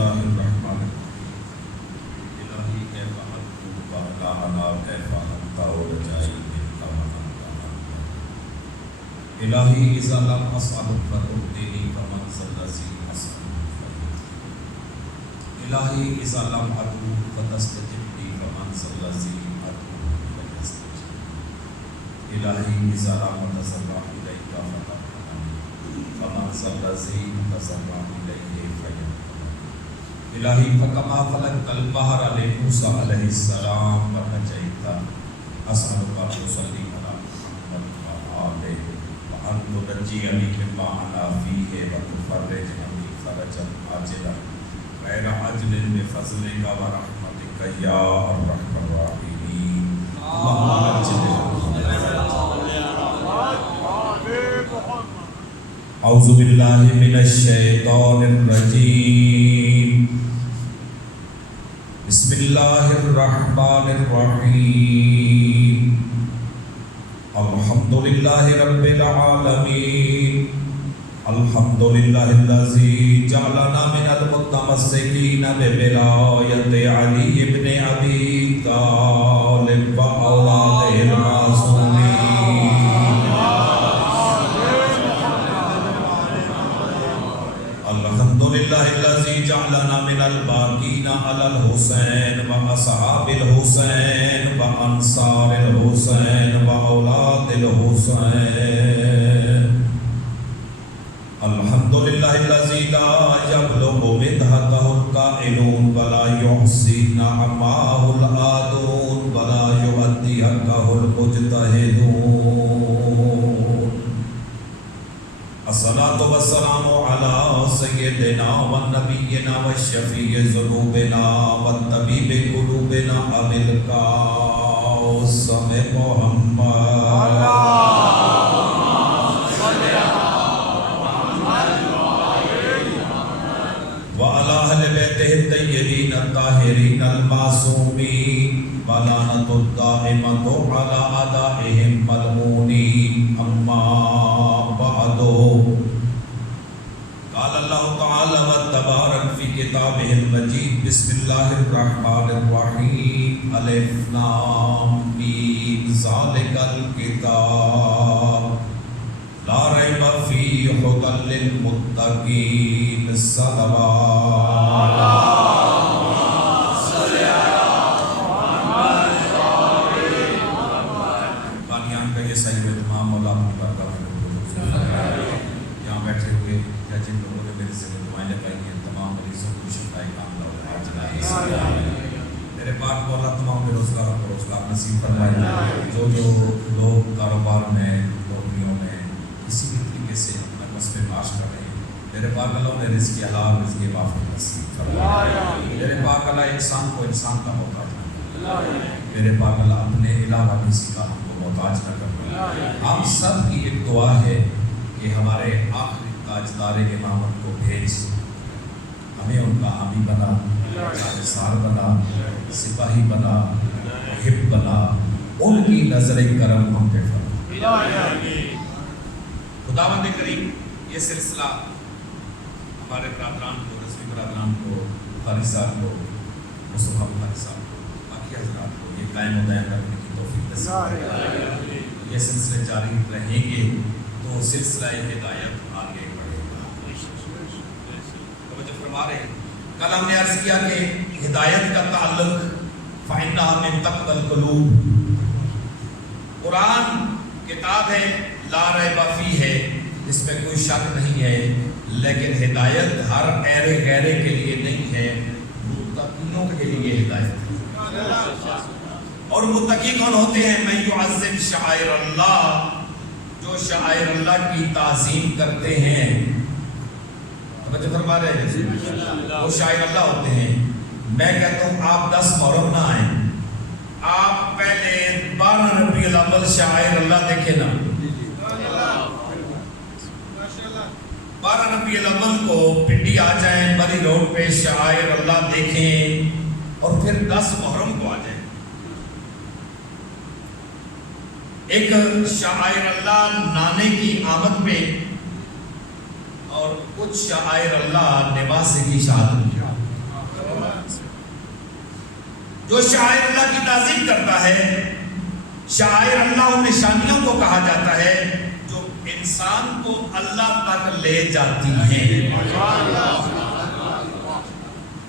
اللہ الرحمن الرحیم الہی کیف حمد وعلا کیف حمد ورجائی منک ومن الہی اذا لم اسألک فتؤتینی فمن ذا الذی اسألک الہی اذا لم ادعوک فتستجب لی فمن ذا الذی ادعوک فیستجیب الہی اذا لم اتضرع الیک فترحمنی فمن ذا الذی تضرع الیہ فیغفر الہی فکما خلقت البحر لموسیٰ علیہ السلام ونجیت اسألک تصلی علی محمد وآلہ وأن تنجینی مما أنا فیہ وتفرج عنی فرجا عاجلا غیر عاجل بفضلک ورحمتک یا ارحم الراحمین اللہم نجنی اعوذ باللہ من الشیطان الرجیم بسم اللہ الرحمن الرحیم الحمدللہ رب العالمین الحمدللہ الذی جعلنا من المتمسکین بولایت علی ابن ابی طالب واولاد المعصومین الحمدللہ الذی جعلنا من الباقین علی الحسین واصحاب الحسین وانصار الحسین واولاد الحسین الحمدللہ الذی لا یبلغ مدحتہ القائلون ولا یحصی نعماہ العادون ولا یؤدی حقہ المجتہدون الصلاة والسلام على سيدنا ونبينا والشفيع ذنوبنا والطبيب قلوبنا أبي القاسم محمد وعلى أهل بيته الطيبين الطاهرين المعصومين ولعنة الدائمة على أعدائهم الملعونين أما بعد قال الله تعالى وتبارك في كتابه المجيد بسم الله الرحمن الرحيم ألف لام ميم ذلك الكتاب لا ريب فيه هدى للمتقين صلوات بیٹھے ہوئے یا جن لوگوں نے میرے سے دعائیں لگائی ہیں تمام مریضوں کو شفائے کاملہ اور عاجلہ میرے پاک مولا تمام بے روزگاروں کو روزگار نصیب فرمائے جو لوگ کاروبار میں نوکریوں میں کسی بھی طریقے سے اپنا قصب معاش کر رہے ہیں میرے پاک اللہ نے رزق حلال رزق وافر نصیب فرمائے میرے پاک اللہ انسان کو انسان کا محتاج نہ کرے میرے پاک اللہ اپنے علاوہ کسی کا ہم کو محتاج نہ کرے ہم سب کی ایک دعا ہے کہ ہمارے آخری تاجدار امامت کو بھیج ہمیں ان کا حامی بنا جانثار بنا سپاہی بنا محب بنا ان کی نظر کرم ہم پہ فرما خداوند کریم یہ سلسلہ ہمارے برادران کو رسمی برادران کو بخاری صاحب کو مصطفیٰ بخاری صاحب کو باقی حضرات کو یہ قائم و دائم رکھنے کی توفیق نصیب فرمائے یہ سلسلے جاری رہیں گے تو سلسلہ ہدایت آگے بڑھے گا توجہ فرما رہے ہیں کل ہم نے عرض کیا کہ ہدایت کا تعلق فَإِنَّهَا مِن تَقْوَى الْقُلُوبِ قرآن کتاب ہے لا ریب فیہ ہے اس میں کوئی شک نہیں ہے لیکن ہدایت ہر ایرے غیرے کے لیے نہیں ہے متقینوں کے لیے ہدایت ہے اور متقی کون ہوتے ہیں من یعظم شعائر اللہ جو شعائر اللہ کی تعظیم کرتے ہیں توجہ فرما رہے ہیں وہ شاعر اللہ ہوتے ہیں میں کہتا ہوں آپ 10 محرم نہ آئیں آپ پہلے 12 ربیع الاول شاعر اللہ دیکھیں نا 12 ربیع الاول کو پنڈی آ جائیں بری روڈ پہ شاعر اللہ دیکھیں اور پھر 10 محرم کو آ جائیں ایک شاعر اللہ نانے کی آمد پہ اور کچھ شاعر اللہ نواز کی شہادت جو شاعر اللہ کی تعظیم کرتا ہے، شاعر اللہ ان نشانیوں کو کہا جاتا ہے جو انسان کو اللہ تک لے جاتی ہیں۔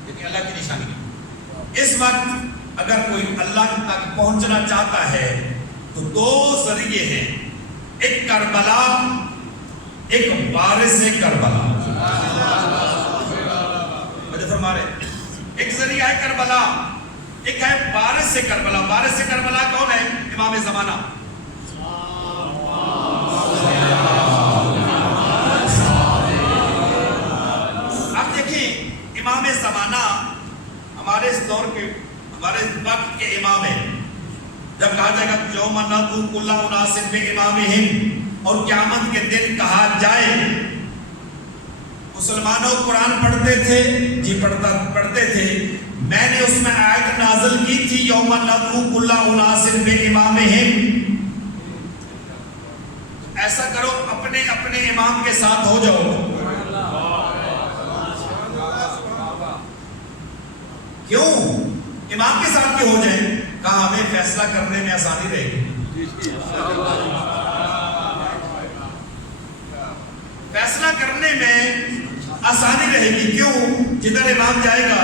لیکن اللہ کی نشانی اس وقت اگر کوئی اللہ تک پہنچنا چاہتا ہے تو دو ذریعے ہیں، ایک کربلا، ایک وارث کربلا۔ مجھے فرما رہے ایک ذریعہ ہے کربلا، ایک ہے وارث کربلا۔ وارث کربلا کون ہے؟ امام زمانہ۔ اب دیکھیں امام زمانہ ہمارے اس دور کے، ہمارے وقت کے امام ہیں۔ جب کہا جائے گا یوم ندعو کل اناس بامامہم، اور قیامت کے دن کہا جائے، مسلمانوں قرآن پڑھتے تھے جی پڑھتے تھے، میں نے اس میں آیت نازل کی تھی یوم ندعو کل اناس بامامہم، ایسا کرو اپنے اپنے امام کے ساتھ ہو جاؤ۔ کیوں امام کے ساتھ کیوں ہو جائیں؟ کہا ہمیں فیصلہ کرنے میں آسانی رہے گی، فیصلہ کرنے میں آسانی رہے گی۔ کیوں؟ جدھر امام جائے گا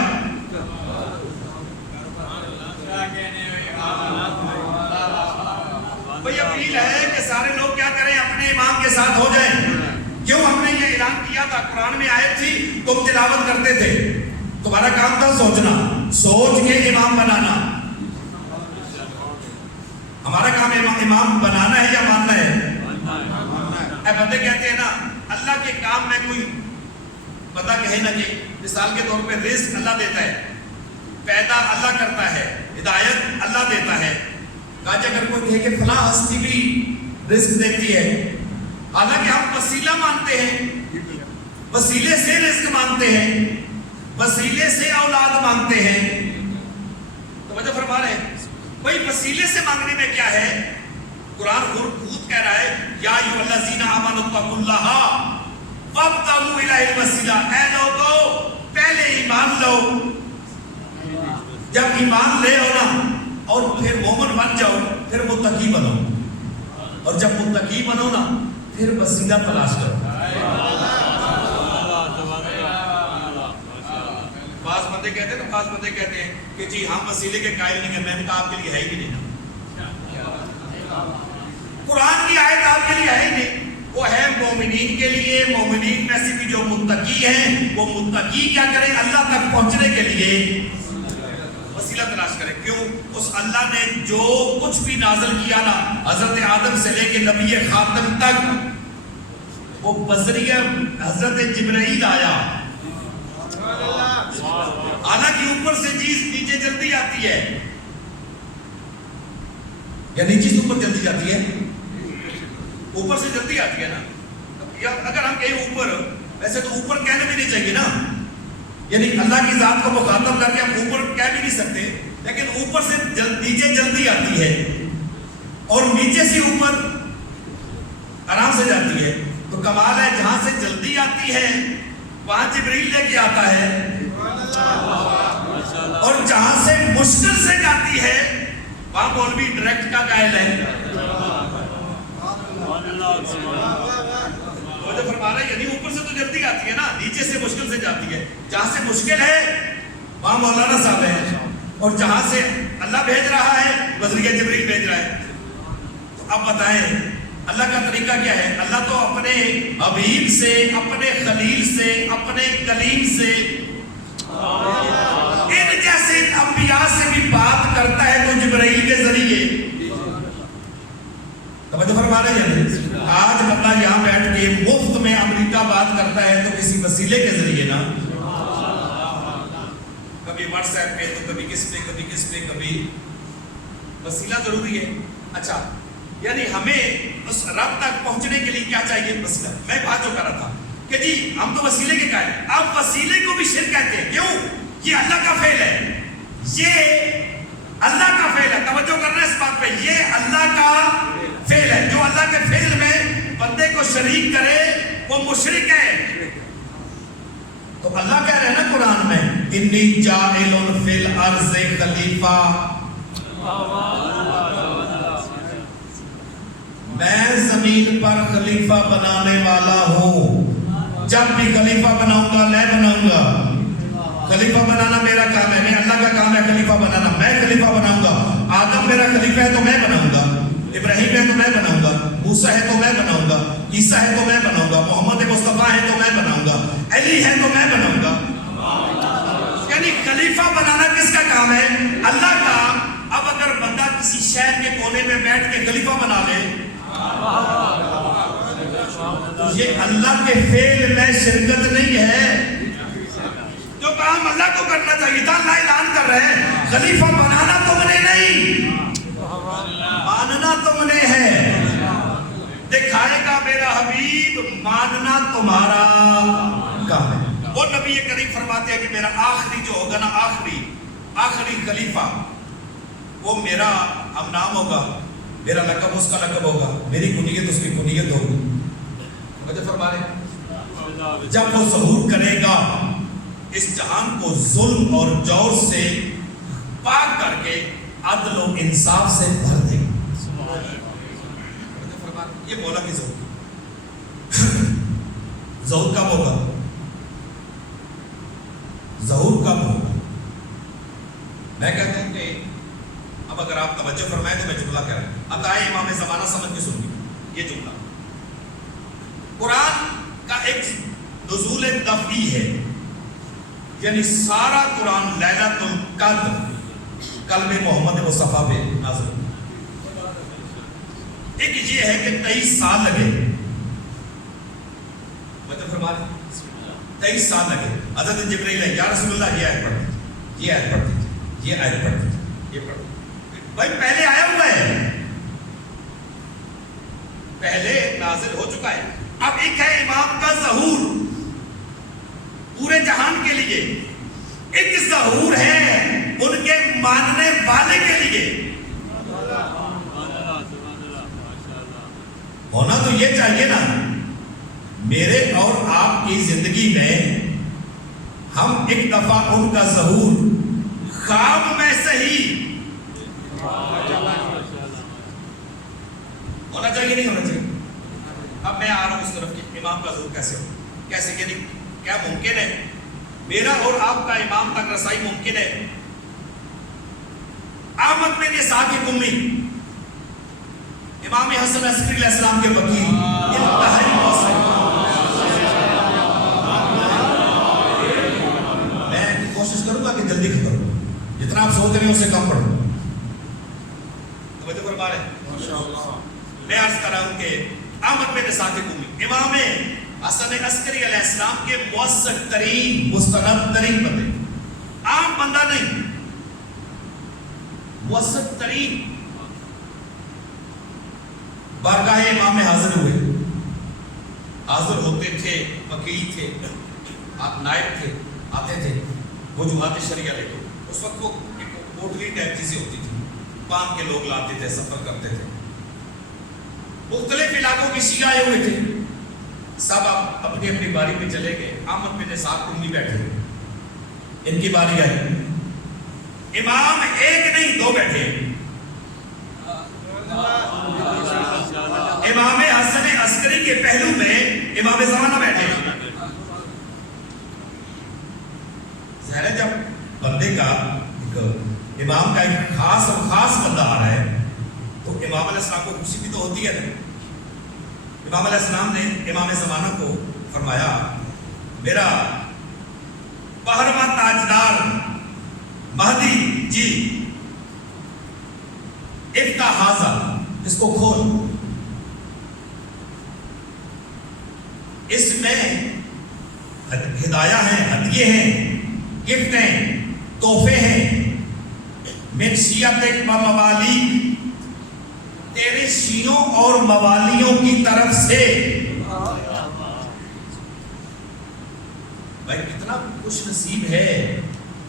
بھئی اپیل ہے کہ سارے لوگ کیا کریں؟ اپنے امام کے ساتھ ہو جائیں۔ کیوں؟ ہم نے یہ اعلان کیا تھا، قرآن میں آیت تھی، تم تلاوت کرتے تھے، تمہارا کام تھا سوچنا، سوچ کے امام بنانا۔ ہمارا کام امام بنانا ہے یا ماننا ہے؟ اے بندے کہتے ہیں نا اللہ کے کام میں کوئی بندہ کہے نا کہ مثال کے طور پہ رزق اللہ دیتا ہے، پیدا اللہ کرتا ہے، ہدایت اللہ دیتا ہے۔ کہا اگر کوئی کہے کہ فلاں ہستی بھی رزق دیتی ہے، حالانکہ ہم وسیلہ مانتے ہیں، وسیلے سے رزق مانتے ہیں، وسیلے سے اولاد مانگتے ہیں، تو وجہ فرما رہے ہیں بھئی وسیلے سے مانگنے میں کیا ہے؟ قرآن خود کہہ رہا ہے یا ایھا الذین آمنوا اتقوا اللہ وابتغوا الیہ الوسیلہ، اے لوگو پہلے ایمان لو، جب ایمان لے ہو نا اور پھر مومن بن جاؤ، پھر متقی بنو، اور جب متقی بنو نا پھر وسیلہ تلاش کرو۔ بعض بندے کہتے ہیں نا، بعض بندے کہتے ہیں کہ جی ہم وسیلے کے قائل نہیں ہیں، میں نے کہا آپ کے لیے ہے ہی نہیں نا، قرآن کی آیت آپ کے لیے ہے ہی نہیں، وہ ہے مومنین کے لیے۔ مومنین میں سے بھی جو متقی ہیں وہ متقی کیا کریں؟ اللہ تک پہنچنے کے لیے وسیلہ تلاش کریں۔ کیوں؟ اس اللہ نے جو کچھ بھی نازل کیا نا حضرت آدم سے لے کے نبی خاتم تک، وہ بذریعہ حضرت جبرائیل آیا۔ حالانکہ اوپر سے چیز نیچے جلدی آتی ہے، یا نیچے سے اوپر جلدی جاتی ہے؟ اوپر سے جلدی آتی ہے نا۔ یا اگر ہم کہیں اوپر، ویسے تو اوپر کہنا بھی نہیں چاہیے نا، یعنی اللہ کی ذات کو مخاطب کر کے ہم اوپر کہہ بھی نہیں سکتے، لیکن اوپر سے نیچے جلدی آتی ہے اور نیچے سے اوپر آرام سے جاتی ہے۔ تو کمال ہے جہاں سے جلدی آتی ہے وہاں جبریل لے کے آتا ہے، اور جہاں سے مشکل سے جاتی ہے وہاں مولوی ڈائریکٹ کا قائل ہے۔ تو فرما رہا ہے یعنی اوپر سے تو جلدی آتی ہے نا، نیچے سے مشکل سے جاتی ہے۔ جہاں سے مشکل ہے وہاں مولانا صاحب ہے، اور جہاں سے اللہ بھیج رہا ہے بذریعہ جبریل بھیج رہا ہے۔ تو اب بتائیں اللہ کا طریقہ کیا ہے؟ اللہ تو اپنے حبیب سے، اپنے خلیل سے، اپنے کلیم سے، ان جیسے انبیاء سے بھی بات کرتا ہے تو جبرائیل کے ذریعے۔ توجہ فرما رہے ہیں؟ آج بندہ یہاں بیٹھ کے مفت میں امریکہ بات کرتا ہے تو کسی وسیلے کے ذریعے نا، کبھی واٹس ایپ پہ، تو کبھی کس پہ، کبھی کس پہ، کبھی وسیلہ ضروری ہے۔ اچھا یعنی ہمیں اس رب تک پہنچنے کے لیے کیا چاہیے؟ وسیلہ۔ میں بات جو کر رہا تھا کہ جی ہم تو وسیلے کے قائل ہیں، اب وسیلے کو بھی شرک کہتے ہیں۔ کیوں؟ یہ اللہ کا فعل ہے، یہ اللہ کا فعل ہے۔ توجہ کرنا اس بات پہ، یہ اللہ کا فعل ہے۔ جو اللہ کے فعل میں بندے کو شریک کرے وہ مشرک ہے۔ تو اللہ کہہ رہے ہیں نا قرآن میں انی جاعل فی الارض خلیفہ، میں زمین پر خلیفہ بنانے والا ہوں. جب بھی خلیفہ بناؤں گا میں بناؤں گا. خلیفہ بنانا میرا کام ہے، میں اللہ کا کام ہے خلیفہ بنانا. میں خلیفہ بناؤں گا. آدم میرا خلیفہ ہے تو میں بناؤں گا. ابراہیم ہے تو میں بناؤں گا. موسیٰ ہے تو میں بناؤں گا. عیسیٰ ہے تو میں بناؤں گا. محمد مصطفیٰ ہے تو میں بناؤں گا. علی ہے تو میں بناؤں گا. یعنی خلیفہ بنانا کس کا کام ہے؟ اللہ کا. اب اگر بندہ کسی شہر کے کونے میں بیٹھ کے خلیفہ بنا لے تو یہ اللہ کے فعل میں شرکت نہیں ہے. جو کام اللہ کو کرنا چاہیے تھا اللہ اعلان کر رہے ہیں. خلیفہ بنانا تم نے نہیں، ماننا تم نے ہے. دکھائے گا میرا حبیب، ماننا تمہارا کام ہے. وہ نبی کریم فرماتے ہیں کہ میرا آخری جو ہوگا نا، آخری خلیفہ، وہ میرا ہم نام ہوگا، میرا لقب اس کا لقب ہوگا، میری کنیت اس کی کنیت ہوگی. مجھے فرما رہے جب وہ ظہور کرے گا اس جہان کو ظلم اور جور سے پاک کر کے عدل و انصاف سے بھر دے گا. یہ مولا کی ظہور کب ہوگا؟ ظہور کب ہوگا؟ میں کہتا ہوں کہ اب اگر آپ توجہ فرمائیں تو میں جملہ کہہ رہا ہوں. عطائے امام زمانہ سمجھ کے سنیے یہ جملہ. قرآن کا ایک نزول دفعی ہے، یعنی سارا قرآن لیلۃ القدر قلب محمد مصطفیٰ پہ نازل. ایک یہ ہے کہ 23 سال لگے، مطلب فرما رہے 23 سال لگے. حضرت جبرائیل ہے، یا رسول اللہ یہ آیت پڑھ دیجیے، یہ آیت پڑھ دیجیے، یہ آیت پڑھ دیجیے، یہ پڑھ دیجیے. بھائی پہلے آیا ہوا ہے، پہلے نازل ہو چکا ہے. اب ایک ہے امام کا ظہور پورے جہان کے لیے، ایک ظہور ہے ان کے ماننے والے کے لیے. ہونا تو یہ چاہیے نا میرے اور آپ کی زندگی میں ہم ایک دفعہ ان کا ظہور خواب میں صحیح ہونا چاہیے، نہیں ہونا چاہیے. اب میں آ رہا ہوں اس طرف کہ امام کا ظہور کیسے ہو، کیسے، یعنی کیا ممکن ہے میرا اور آپ کا امام تک رسائی ممکن ہے؟ احمد بن اسحاق قمی، امام حسن عسکری علیہ السلام کے وکیل، انتہائی موثر. میں کوشش کروں گا کہ جلدی ختم ہو، جتنا آپ سوچ رہے ہیں اس سے کم پڑھو. توجہ فرما رہے ہیں. میں عرض کر رہا ہوں کہ احمد بن اسحاق قمی امام حسن عسکری علیہ السلام کے موثق ترین، مستند ترین بندے، عام بندہ نہیں، موثق ترین. بارگاہ امام میں حاضر ہوئے، حاضر ہوتے تھے، وکیل تھے، نائب تھے، آتے تھے وجوہات شریعہ لے کے. اس وقت وہ کوٹلی ٹائپ چیزیں ہوتی تھی، پان کے لوگ لاتے تھے، سفر کرتے تھے. مختلف علاقوں کے شیعہ آئے ہوئے تھے، سب آپ اپنی اپنی باری پہ چلے گئے. احمد بن اسحاق قمی بیٹھے، ان کی باری آئی. امام ایک نہیں دو بیٹھے. امام حسن عسکری کے پہلو میں امام زمانہ بیٹھے. ظاہر ہے جب بندے کا امام کا ایک خاص بندہ آ رہا ہے تو امام علیہ السلام کو خوشی بھی تو ہوتی ہے نا. امام علیہ السلام نے امام زمانہ کو فرمایا میرا 12واں تاجدار مہدی جی، افتح ھذا، اس کو کھول، اس میں ہدایہ ہیں، ہدیے ہیں، گفٹیں، تحفے ہیں، من شیعتک و موالیک، تیرے شیعوں اور موالیوں کی طرف سے. بھائی کتنا خوش نصیب ہے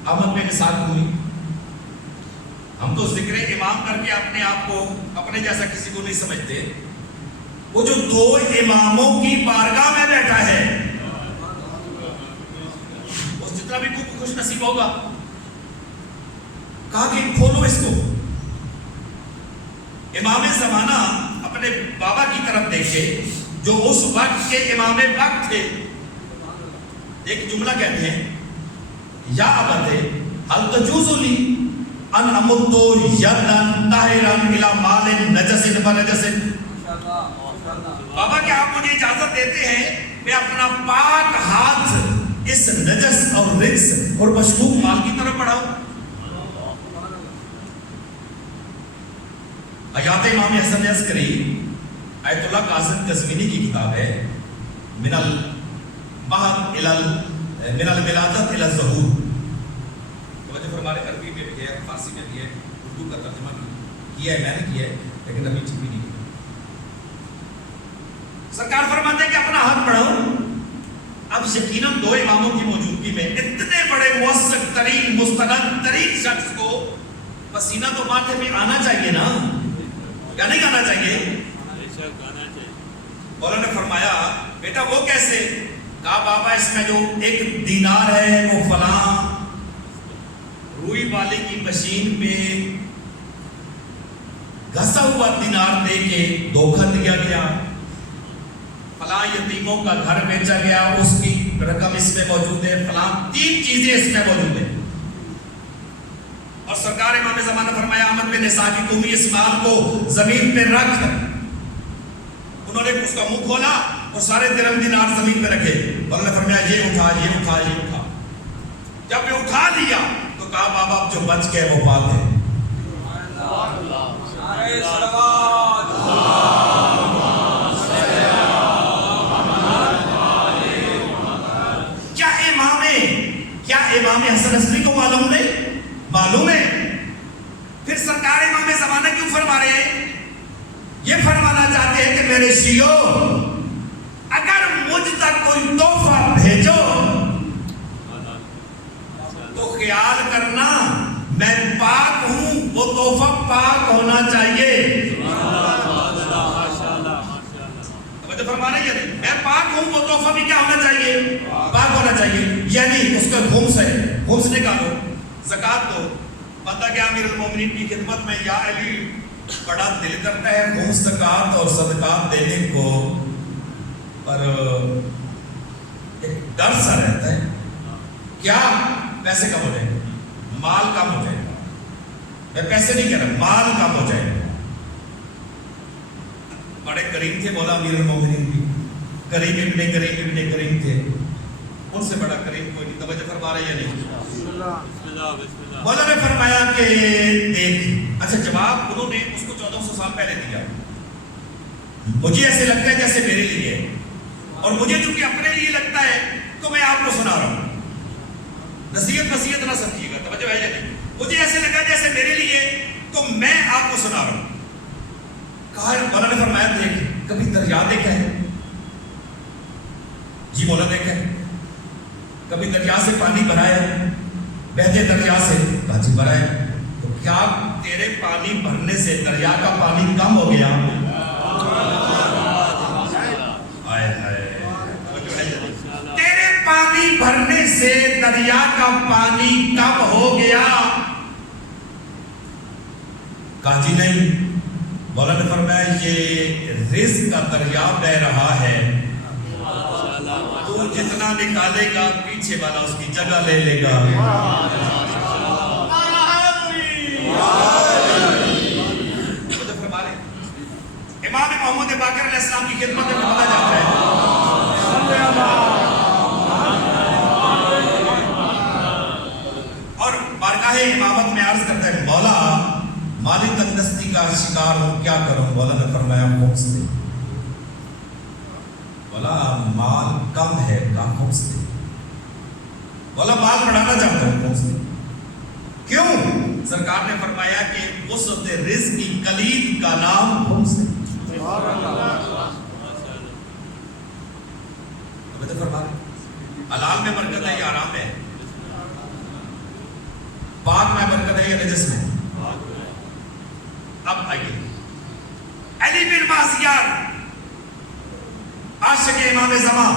احمد بن اسحاق قمی. ہم تو ذکر امام کر کے اپنے آپ کو اپنے جیسا کسی کو نہیں سمجھتے. وہ جو دو اماموں کی بارگاہ میں بیٹھا ہے، اس اتنا بھی خوش نصیب ہوگا. کہا کہ کھولو اس کو. امام زمانہ اپنے بابا کی طرف دیکھے جو اس وقت کے امام وقت تھے. ایک جملہ کہتے ہیں یا ابت هل تجوز لی ان امد یدا طاہرا الی مال نجس ونجس. بابا کیا آپ مجھے اجازت دیتے ہیں میں اپنا پاک ہاتھ اس نجس اور رجس اور مشکوک مال کی طرف بڑھاؤں؟ حیات امام حسن عسکری آیت اللہ قاسم قزوینی کی کتاب ہے من الولادت الی الظہور. توجہ فرمائے عربی میں بھی ہے فارسی میں بھی ہے اردو کا ترجمہ کیا ہے میں نے کیا ہے لیکن ابھی ٹھیک بھی نہیں کیا. سرکار فرماتے ہیں کہ اپنا ہاتھ بڑھاؤ. اب یقیناً دو اماموں کی موجودگی میں اتنے بڑے موثق ترین مستند ترین شخص کو پسینہ تو ماتھے پہ آنا چاہیے نا, یا نہیں آنا چاہیے؟ مولا نے فرمایا بیٹا وہ کیسے؟ کہا بابا اس میں جو ایک دینار ہے وہ فلاں روئی والے کی مشین پہ گھسا ہوا دینار دے کے دھوکہ دیا گیا, فلاں یتیموں کا گھر بیچا گیا اس کی رقم اس میں موجود ہے, فلاں 3 چیزیں اس میں موجود ہیں. اور سرکار امام زمانہ فرمایا احمد بن اسحاق کی تم اس مال کو زمین پہ رکھ. انہوں نے اس کا منہ کھولا اور سارے درہم دینار زمین پہ رکھے. اور انہوں نے فرمایا یہ اٹھا یہ اٹھا یہ اٹھا. جب یہ اٹھا لیا تو کہا بابا اب جو بچ گئے وہ پاک ہے. کیا امام حسن عسکری کو معلوم نہیں؟ معلوم ہے. پھر سرکار امام زمانہ کیوں فرما رہے ہیں؟ یہ فرمانا چاہتے ہیں کہ میرے شیعو اگر مجھ تک کوئی تحفہ بھیجو تو خیال کرنا میں پاک ہوں, وہ تحفہ پاک ہونا چاہیے. فرما رہے ہیں میں پاک ہوں وہ تحفہ بھی کیا ہونا چاہیے؟ پاک ہونا چاہیے. یعنی اس کا خمس ہے, خمس نکالو, زکات دو. بندہ کہ امیر المومنین کی خدمت میں یا علی بڑا دل کرتا ہے خمس زکات اور صدقات دینے کو, پر ایک ڈر سا رہتا ہے کیا پیسے کم ہو جائیں گے, مال کم ہو جائے گا. میں پیسے نہیں کہہ رہا, مال کم ہو جائے گا. بڑے کریم تھے مولا امیر المومنین بھی, کریم ابن کریم تھے, ان سے بڑا کریم کوئی نہیں. توجہ فرما رہے ہیں یا نہیں؟ مولا نے فرمایا کہ دیکھ, اچھا جواب انہوں نے اس کو 1400 سال پہلے دیا. مجھے ایسے لگتا ہے جیسے میرے لیے, اور مجھے چونکہ اپنے لیے لگتا ہے تو میں آپ کو سنا رہا ہوں. نصیحت نہ سمجھیے گا, توجہ ہے یا نہیں؟ مجھے ایسے لگا جیسے میرے لیے تو میں آپ کو سنا رہا ہوں. کہا مولا نے فرمایا دیکھ کبھی دریا دیکھا ہے؟ جی مولا دیکھا ہے. کبھی دریا سے پانی بھرا ہے, بہتے دریا سے؟ کہا جی بھرا ہے. تو کیا تیرے پانی بھرنے سے دریا کا پانی کم ہو گیا؟ تیرے پانی بھرنے سے دریا کا پانی کم ہو گیا؟ کہا جی نہیں. مولا نے فرمایا یہ رزق کا دریا بہ رہا ہے, تو جتنا نکالے گا پیچھے والا اس کی جگہ لے لے گا. امام محمد باقر علیہ السلام کی خدمت میں بولا جاتا ہے اور بارگاہ امامت میں عرض کرتا ہے مولا مالی تنگدستی کا شکار ہوں, کیا کروں؟ مولا نے فرمایا خمس دے. مولا مال کم ہے, کہاں خمس دے. مولا مال بڑھانا چاہتا ہوں, خمس دے. کیوں؟ سرکار نے فرمایا کہ وسعت رزق کی کلید کا نام خمس ہے. حلال میں برکت ہے یا حرام ہے؟ پاک میں برکت ہے یا نجس میں؟ اب آئیے علی بن مازیار عاشق امام زمان,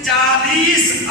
40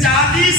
40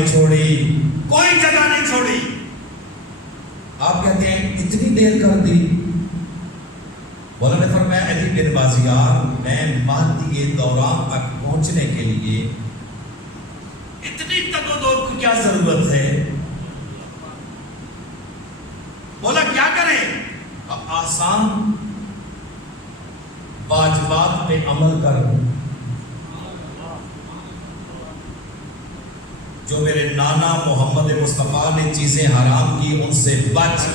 نہیں چھوڑی، کوئی جگہ نہیں چھوڑی. آپ کہتے ہیں اتنی دیر کر دی. مولا نے فرمایا علی بن بازیار میں مہدی دوران تک پہنچنے کے لیے اتنی تگ و دو کی کیا ضرورت ہے؟ بولا کیا کریں؟ آسان واجبات پہ عمل کر، جو میرے نانا محمد مصطفیٰ نے چیزیں حرام کی ان سے بچ،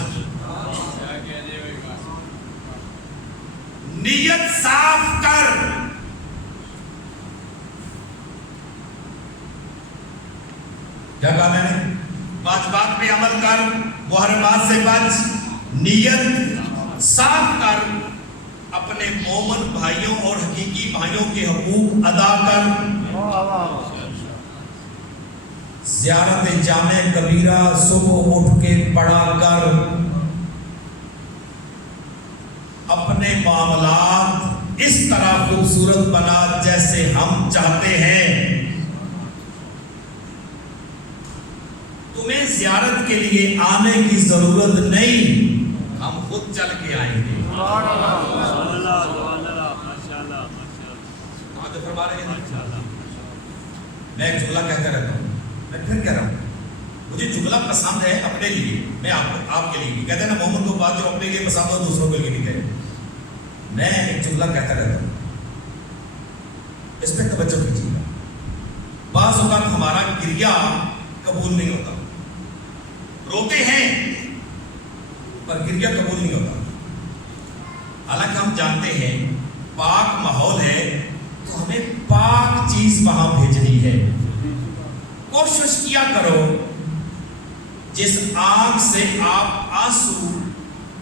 نیت صاف کر. کیا کہا میں نے؟ واجبات پہ عمل کر، محرمات سے بچ، نیت صاف کر، اپنے مومن بھائیوں اور حقیقی بھائیوں کے حقوق ادا کر. زیارت جامع کبیرہ صبح اٹھ کے پڑھا کر، اپنے معاملات اس طرح خوبصورت بنا جیسے ہم چاہتے ہیں. تمہیں زیارت کے لیے آنے کی ضرورت نہیں، ہم خود چل کے آئیں گے. میں ایک جملہ کہتا رہتا ہوں، میں پھر کہہ رہا ہوں، مجھے جملہ پسند ہے اپنے لیے، میں آپ کے لیے بھی کہتے ہیں نا، مومن کو بات جو اپنے لیے پسند ہو دوسروں کے لیے بھی کہے. میں ایک جملہ کہتا رہتا ہوں، اس پہ توجہ کیجیے گا. بعض اوقات ہمارا گریہ قبول نہیں ہوتا، روتے ہیں پر گریہ قبول نہیں ہوتا. حالانکہ ہم جانتے ہیں پاک ماحول ہے تو ہمیں پاک چیز وہاں بھیجنی ہے. کوشش کیا کرو جس آنکھ سے آپ آنسو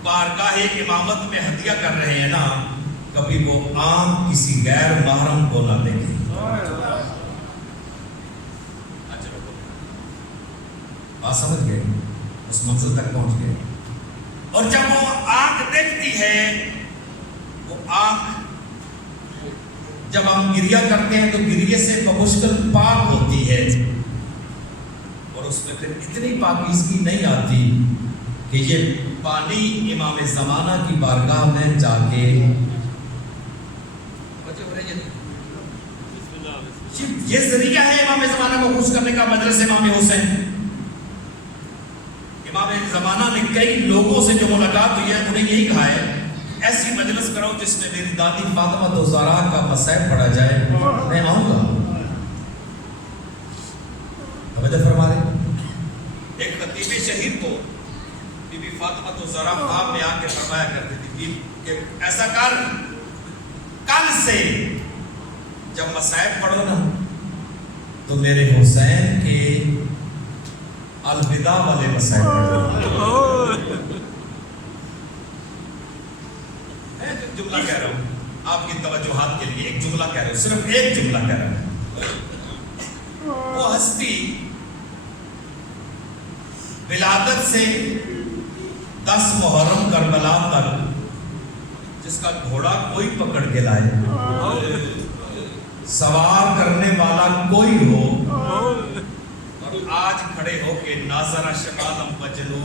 بارگاہ امامت میں ہدیہ کر رہے ہیں نا، کبھی وہ آنکھ کسی غیر محرم کو نہ دیکھے. بات سمجھ گئے؟ اس منزل تک پہنچ گئے. اور جب وہ آنکھ دیکھتی ہے، وہ آنکھ جب ہم گریہ کرتے ہیں تو گریہ سے بمشکل پاک ہوتی ہے، اور اس میں پھر اتنی پاکیزگی نہیں آتی کہ یہ پانی امام زمانہ کی بارگاہ میں جا کے یہ ذریعہ ہے امام زمانہ کو خوش کرنے کا. مجلس امام حسین، امام زمانہ نے کئی لوگوں سے جو ملاقات ہوئی ہے انہیں یہی کہا ہے ایسی مجلس کرو جس میں میری دادی فاطمہ الزہرا کا مصائب پڑھا جائے، میں آؤں گا. توجہ فرما دیں. ایک خطیب شہید کو بی بی فاطمہ الزہرا خواب میں آ کے فرمایا کرتی تھی کہ ایسا کر، کل سے جب مصائب پڑھو نا تو میرے حسین کے الوداع والے مصائب پڑھو. میں جملہ کہہ رہا ہوں آپ کی توجہات کے لیے، ایک جملہ کہہ رہا ہوں، صرف ایک جملہ کہہ رہا ہوں. وہ ہستی ولادت سے 10 محرم کربلا تک جس کا گھوڑا کوئی پکڑ کے لائے، سوار کرنے والا کوئی ہو، اور آج کھڑے ہو کے ناظرہ شمالم بجنو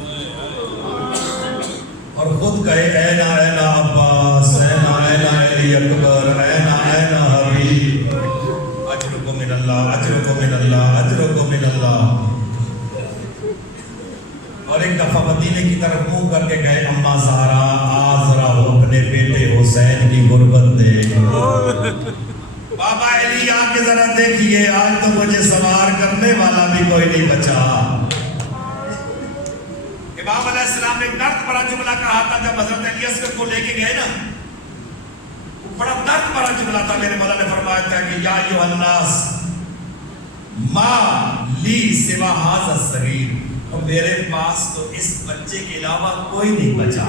اور خود کہے اینا اینا عباس، اینا اینا علی اکبر، اینا اینا حبیب، اجرکم من اللہ، اجرکم من اللہ، اجرکم من اللہ. اور ایک دفعہ مدینے کی طرف منہ کر کے کہے اماں زہرا آ ذرا ہو اپنے بیٹے حسین کی غربت دیکھ. بابا علی آ کے ذرا دیکھیے، آج تو مجھے سوار کرنے والا بھی کوئی نہیں بچا. امام علیہ السلام نے ایک درد بڑا جملہ کہا تھا جب حضرت علی اصغر کو لے کے گئے نا، وہ بڑا درد بڑا جملہ تھا. میرے مولا نے فرمایا تھا کہ یا ایھا الناس ما لی سوا ھذا الصغیر، اور میرے پاس تو اس بچے کے علاوہ کوئی نہیں بچا.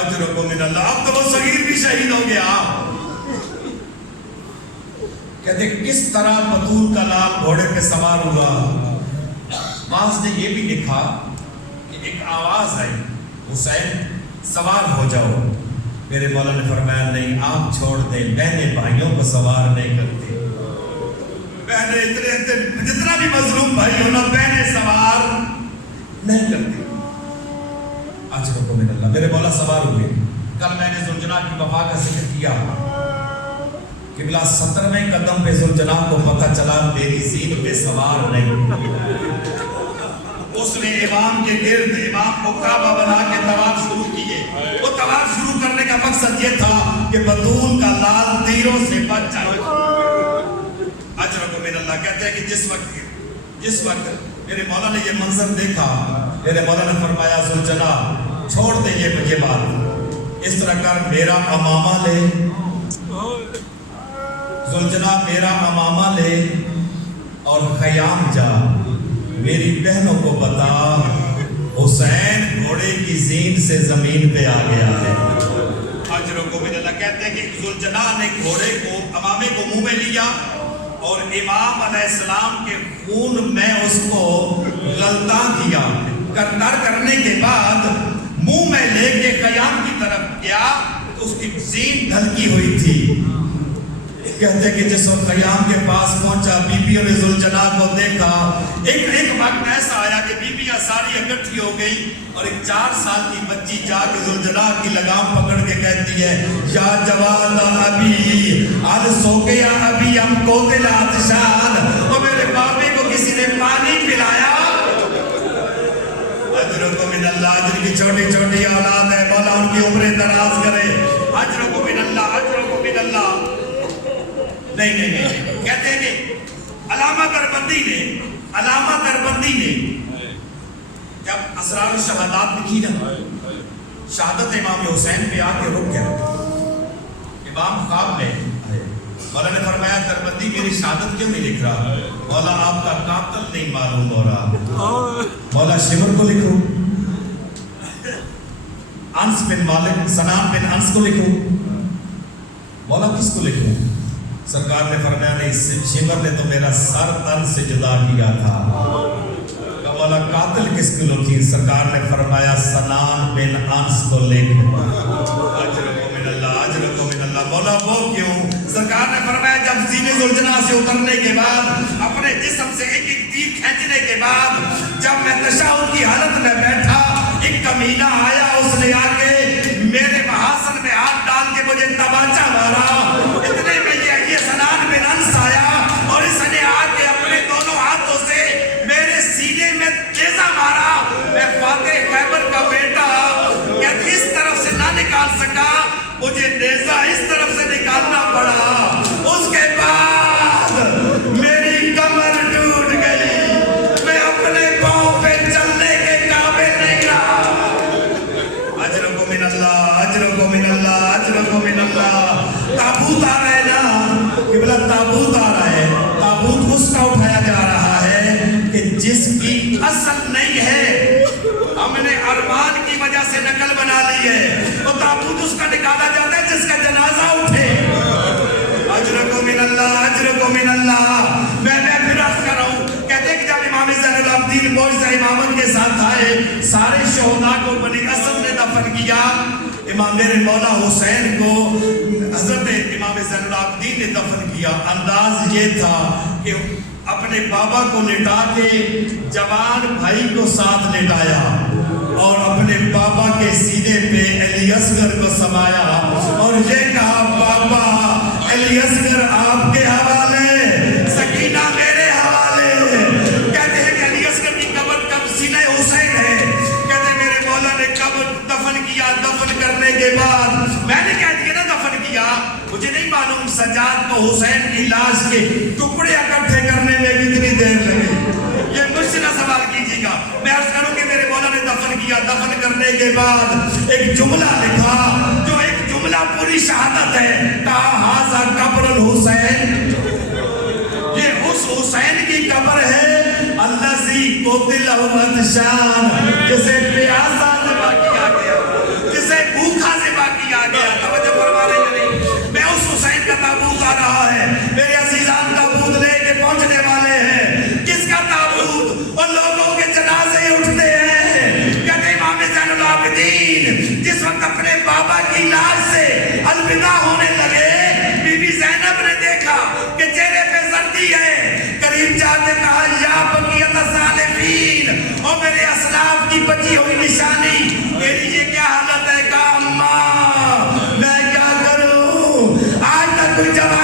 اجرکم من اللہ. اب تو وہ صغیر بھی شہید ہو گیا. کہتے کس طرح بطول کا لال گھوڑے پہ سوار ہوا. بعض نے یہ بھی لکھا کہ ایک آواز آئی حسین سوار ہو جاؤ. میرے مولا نے فرمایا نہیں، آپ چھوڑ دیں، بہنیں بھائیوں کو سوار نہیں کرتے. بہنیں میرے جتنا بھی مظلوم بھائی ہو نا بہنیں سوار نہیں کرتی. آج رکو من اللہ میرے مولا سوار ہوئے. کل میں نے ذوالجلال کی وفا کا ذکر کیا قبلہ 17ویں قدم پہ ذوالجلال کو پتہ چلا میری زین پہ سوار نہیں. اس نے امام کے گرد امام کو کعبہ بنا کے طواف شروع کیے. وہ طواف شروع کرنے کا مقصد یہ تھا کہ بطول کا لال تیروں سے بچ جائے. اجرکم من اللہ کہتے ہیں کہ جس وقت میرے مولا نے یہ منظر دیکھا میرے مولا نے فرمایا ذوالجلال چھوڑ دے یہ بات, اس طرح کر میرا امامہ لے. ذوالجلال میرا امامہ لے اور خیام جا میری بہنوں کو بتا حسین گھوڑے کی زین سے زمین پہ آ گیا ہے. اجرکم من اللہ کہتے ہیں کہ ذوالجلال نے گھوڑے کو امامے کو منہ میں لیا اور امام علیہ السلام کے خون میں اس کو غلطہ کیا. کرتر کرنے کے بعد منہ میں لے کے قیام کی طرف گیا تو اس کی زین ڈھلکی ہوئی تھی. کہتے ہیں کہ جس وقت قیام کے پاس پہنچا بیبیوں نے ذوالجلال کو دیکھا. ایک وقت ایسا آیا کہ بیبیاں ساری اکٹھی ہو گئی اور ایک 4 سال کی بچی جا کے ذوالجلال کی لگام پکڑ کے کہتی ہے یا جواد ابھی آج سو گیا ابھی ہم کو دل آتشان. اور میرے بابے کو کسی نے پانی پلایا. اجرکم من اللہ جن کی چھوٹی چھوٹی اولاد ہے مولا ان کی عمریں دراز کرے. اجرکم من اللہ اجرکم من اللہ. نہیں کہتے ہیں کہ علامہ دربندی نے جب اسرار الشہادات لکھی نا شہادت امام حسین پہ آ کے رک گیا. امام خواب میں مولا نے فرمایا دربندی میری شہادت کیوں نہیں لکھ رہا؟ مولا آپ کا قاتل نہیں معلوم ہو رہا. مولا شمر کو لکھو, انس بن مالک سنان بن انس کو لکھو. مولا کس کو لکھو؟ سرکار نے فرمایا نہیں شمر نے تو میرا سر تن سے جدا کیا تھا. مولا قاتل کس کو لکھی؟ سرکار نے فرمایا سنان بن انس کو لکھ. اجرکم من اللہ اجرکم من اللہ. مولا وہ کیوں؟ سرکار نے فرمایا جب زین ذوالجلال سے اترنے کے بعد اپنے جسم سے ایک تیر کھینچنے کے بعد جب میں تشہد کی حالت میں بیٹھا ایک کمینہ آیا, اس نے آ کے میرے محاسن میں ہاتھ ڈال کے مجھے تمانچہ مارا. اتنے میں یہ سنان بن انس آیا اور اس نے آ کے اپنے دونوں ہاتھوں سے میرے سینے میں نیزہ مارا. میں فاتح خیبر کا بیٹا کہتے اس طرف سے نہ نکال سکا, مجھے نیزہ اس طرف سے نکالنا پڑا. اس کے بعد میری کمر ٹوٹ گئی, میں اپنے پاؤں پہ چلنے کے قابل نہیں رہا. اجرکم من اللہ اجرکم من اللہ اجرکم من اللہ. تابوت آ رہا ہے نا قبلہ, تابوت آ رہا ہے. تابوت اس کا اٹھایا جا رہا ہے کہ جس کی اصل نہیں ہے, ہم نے ارمان کی وجہ سے نقل بنا لی ہے. تو تابوت اس کا نکالا جاتا ہے جس کا جنازہ اٹھے. اجرکم من اللہ اجرکم من اللہ. میں پھر عرض کر رہا ہوں کہتے ہیں کہ جب امام زین العابدین معجزہ امامت کے ساتھ آئے سارے شہداء کو بنی اسد نے دفن کیا. امام میرے مولا حسین کو حضرت امام زین العابدین نے دفن کیا. انداز یہ تھا کہ اپنے بابا کو لٹا کے جوان بھائی کو ساتھ لٹایا اور اپنے بابا کے سینے پہ علی اصغر کو سمایا اور یہ کہا بابا علی اصغر آپ کے حوالے, سکینہ میرے حوالے. کہتے ہیں کہ علی اصغر کی قبر کب سینہ حسین ہے. کہتے ہیں میرے مولا نے قبر دفن کیا. دفن کرنے کے بعد میں نے کہہ دیا نا دفن کیا, مجھے نہیں معلوم سجاد کو حسین کی لاش کے ٹکڑے اکٹھے کرنے میں کتنی دیر لگے. یہ مجھ سے نہ سوال کیجیے گا. میں عرض کروں کہ میرے مولا نے دفن کیا. دفن کرنے کے بعد ایک جملہ لکھا جو ایک جملہ پوری شہادت ہے. کہا ھذا قبر الحسین, یہ اس حسین کی قبر ہے الذی قتل عطشان, جسے پیاسا ذبح کیا گیا, جسے بھوکا ذبح کیا گیا. توجہ فرما رہے ہیں نہیں؟ میں اس حسین کا تابوت آ رہا ہے. میرے عزیزان تابوت لے کے پہنچنے والے ہیں. کس کا تابوت؟ اور لوگوں کے جنازے اٹھتے ہیں. کہتے امام زین العابدین جس وقت اپنے بابا کی لاش سے الوداع ہونے لگے, بی بی زینب نے دیکھا کہ چہرے پہ زردی ہے. بچی ہوئی نشانی، تیری یہ کیا حالت ہے؟ کہا اماں میں کیا کروں، آج تک کوئی جواب